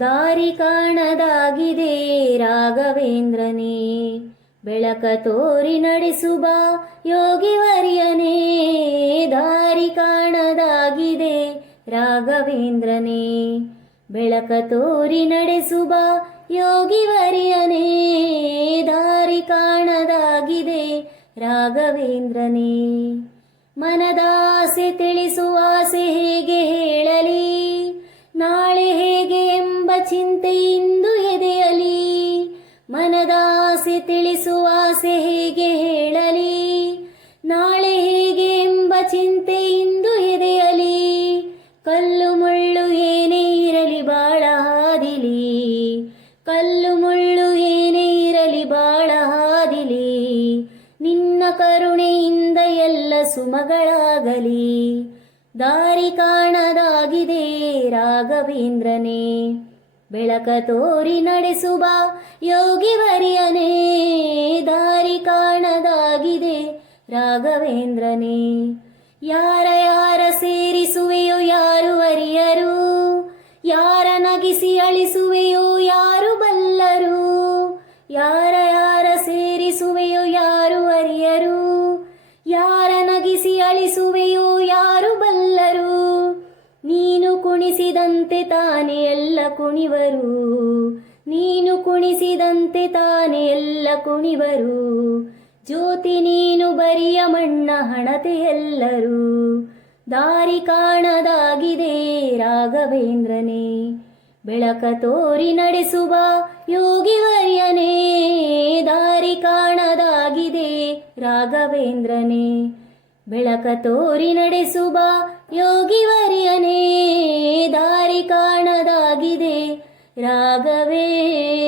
ದಾರಿ ಕಾಣದಾಗಿದೆ ರಾಘವೇಂದ್ರನೇ. ಬೆಳಕ ತೋರಿ ನಡೆಸುವ ಯೋಗಿವರ್ಯನೇ ದಾರಿ ಕಾಣದಾಗಿದೆ ರಾಘವೇಂದ್ರನೇ. ಬೆಳಕ ತೋರಿ ನಡೆಸುವ ಯೋಗಿವರ್ಯನೇ ದಾರಿ ಕಾಣದಾಗಿದೆ ರಾಘವೇಂದ್ರನೇ. ಮನದಾಸೆ ತಿಳಿಸುವಾಸೆ ಹೇಗೆ ಹೇಳಲಿ? ಎಂಬ ಎದೆಯಲಿ? ಮನದಾಸೆ ತಿಳಿಸುವ ಆಸೆ ಹೇಗೆ ಹೇಳಲಿ? ನಾಳೆ ಹೇಗೆ ಎಂಬ ಚಿಂತೆಯಿಂದು ಎದೆಯಲಿ? ಕಲ್ಲು ಮುಳ್ಳು ಏನೇ ಇರಲಿ ಬಾಳ ಹಾದಿಲಿ? ಕಲ್ಲು ಮುಳ್ಳು ಏನೇ ಇರಲಿ ಬಾಳ ಹಾದಿಲಿ? ನಿನ್ನ ಕರುಣೆಯಿಂದ ಎಲ್ಲ ಸುಮಗಳಾಗಲಿ? ದಾರಿ ಕಾಣದಾಗಿದೆ ರಾಘವೇಂದ್ರನೇ. ಬೆಳಕ ತೋರಿ ನಡೆಸುವ ಯೋಗಿವರ್ಯನೇ, ದಾರಿ ಕಾಣದಾಗಿದೆ ರಾಘವೇಂದ್ರನೇ. ಯಾರ ಯಾರ ಸೇರಿಸುವೆಯೋ ಯಾರು ಅರಿಯರು ಯಾರ ನಗಿಸಿ ಅಳಿಸುವೆಯೋ ಯಾರು ಬಲ್ಲರು, ಯಾರ ಕುಣಿಸಿದಂತೆ ತಾನೇ ಎಲ್ಲ ಕುಣಿವರು. ನೀನು ಕುಣಿಸಿದಂತೆ ತಾನೇ ಎಲ್ಲ ಕುಣಿವರು. ಜ್ಯೋತಿ ನೀನು ಬರಿಯ ಮಣ್ಣ ಹಣತೆ ಎಲ್ಲರೂ. ದಾರಿ ಕಾಣದಾಗಿದೆ ರಾಘವೇಂದ್ರನೇ. ಬೆಳಕ ತೋರಿ ನಡೆಸುವ ಯೋಗಿವರ್ಯನೇ. ದಾರಿ ಕಾಣದಾಗಿದೆ ರಾಘವೇಂದ್ರನೇ. ಬೆಳಕ ತೋರಿ ನಡೆಸುವ ಯೋಗಿವರ್ಯನೇ. ಕಾಣದಾಗಿದೆ ರಾಘವೇಂದ್ರನೇ